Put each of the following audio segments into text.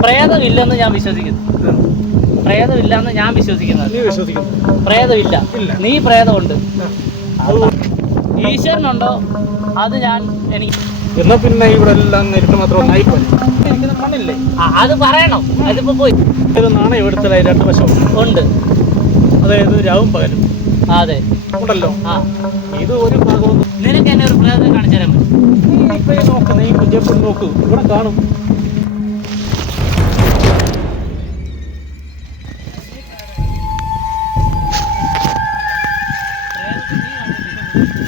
പ്രേതമില്ലെന്ന് ഞാൻ വിശ്വസിക്കുന്നു. പ്രേതമില്ലെന്ന് ഞാൻ വിശ്വസിക്കുന്നത് നീ വിശ്വസിക്കുന്നു. പ്രേതമില്ല. നീ പ്രേതമുണ്ട്. ഈശ്വരനുണ്ടോ? അത് ഞാൻ എനിക്ക് എന്നാ പിന്നെ ഇവിടെ എല്ലാം നേരിട്ട് മാത്രം ഇരിക്കുന്ന മണ്ണില്ലേ അത് പറയണം. അതിപ്പോ പോയി. ഒരു നാണയം എടുത്തലായി രണ്ട് വശം ഉണ്ട്. അതായത് രാവും പകലും. അതെ. ഉണ്ടല്ലോ. ആ. ഇത് ഒരു ഭാഗവും നിനക്ക് എന്നെ ഒരു പ്രേതം കാണിച്ചു തരാൻ പറ്റും നീ നോക്ക്. നീ നോക്കൂ. ഇവിടെ കാണും.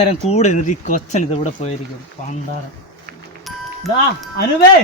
നേരം കൂടെ ഇരുന്നിട്ട് ഈ കൊച്ചൻ ഇത് ഇവിടെ പോയിരിക്കും. അനുപേ അനുപേ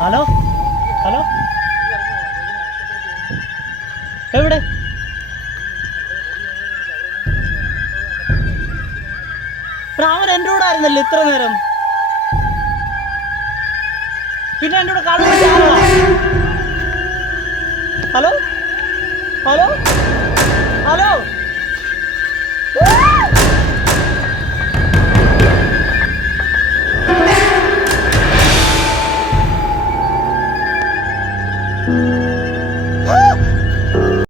ഹലോ ഹലോ രാമൻ എന്റെ കൂടെ ആയിരുന്നല്ലോ ഇത്ര നേരം? പിന്നെ എന്റെ കൂടെ hello? Hello? Hello?